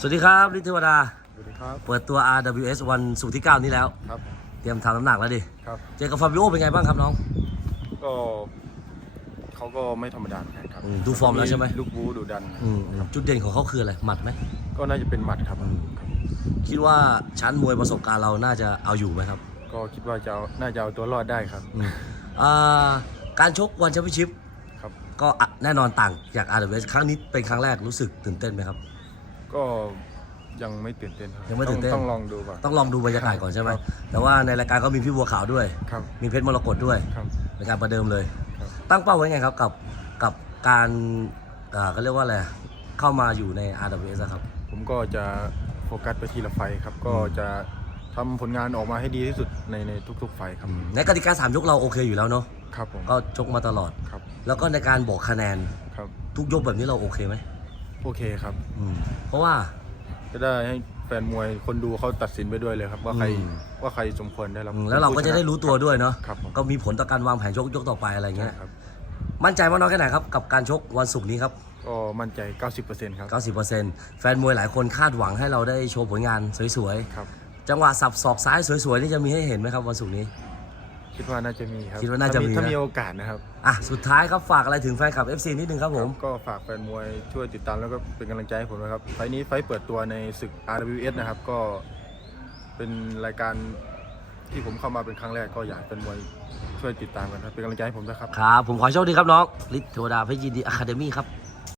สวัสดีครับลิทเทวดา สวัสดีครับ เปิดตัว RWS วันศุกร์ที่ 9 นี้แล้ว ครับ เตรียมทำน้ำหนักแล้วดิ ครับ เจอกับฟาบิโอเป็นไงบ้างครับน้อง ก็เขาก็ไม่ธรรมดาเหมือนกันครับอืมดูฟอร์มแล้วใช่ไหม ลูกบูดูดันอืมอืมจุดเด่นของเขาคืออะไร หมัดไหม ก็น่าจะเป็นหมัดครับ คิดว่าชั้นมวยประสบการณ์เราน่าจะเอาอยู่ไหมครับก็คิดว่าจะเอาน่าจะเอาตัวรอดได้ครับ อืมอ่าการชกวันแชมเปี้ยนชิพครับ ก็อะแน่นอนต่างจาก RWS ครั้งนี้เป็นครั้งแรกรู้สึกตื่นเต้นไหมครับ ก็ยังไม่ตื่นเต้นครับยังไม่ตื่นเต้นต้องต้องลองดูก่อน ต้องลองดูบรรยากาศก่อนใช่ไหมครับแต่ว่าในรายการก็มีพี่บัวขาวด้วย ครับมีเพชรมรกตด้วยครับเป็นการประเดิมเลย ครับ ตั้งเป้าไว้ไงครับกับกับการอ่าก็เรียกว่าอะไรเข้ามาอยู่ใน RWS อะครับ ผมก็จะโฟกัสไปทีละไฟครับ ก็จะทำผลงานออกมาให้ดีที่สุดในในทุกๆไฟครับ ในกติกาสามยกเราโอเคอยู่แล้วเนาะครับผม ก็ชกมาตลอด ครับ แล้วก็ในการบอกคะแนนครับ ทุกยกแบบนี้เราโอเคไหม โอเคครับ อืมเพราะว่า จะได้ให้แฟนมวยคนดูเขาตัดสินไปด้วยเลยครับ ว่าใครอืม ว่าใครสมควรได้รับอืมแล้วเราก็จะได้รู้ตัวด้วยเนาะครับผมก็มีผลต่อการวางแผนชกยกต่อไปอะไรเงี้ย ครับมั่นใจมากน้อยแค่ไหนครับกับการชกวันศุกร์นี้ครับ ก็มั่นใจ 90%ครับ90%แฟนมวยหลายคนคาดหวังให้เราได้โชว์ผลงานสวยครับ ๆ จังหวะสับศอกซ้ายสวยๆ นี่จะมีให้เห็นไหมครับวันศุกร์นี้ คิดว่าน่าจะมีครับคิดว่าน่าจะมีถ้านะมีโอกาสนะครับอะสุดท้ายครับฝากอะไรถึงแฟนคลับ FC นิดนึงครับผม ก็ฝากแฟนมวยช่วยติดตามแล้วก็เป็นกำลังใจให้ผมนะครับไฟล์นี้ไฟล์เปิดตัวในศึก RWS นะครับ ก็เป็นรายการที่ผมเข้ามาเป็นครั้งแรกก็อยากให้แฟนมวยช่วยติดตามกันครับเป็นกำลังใจให้ผมด้วยครับ ครับ ผมขอให้โชคดีครับน้องฤทธิ์เทวดาเพชรยินดีอะคาเดมี่ครับ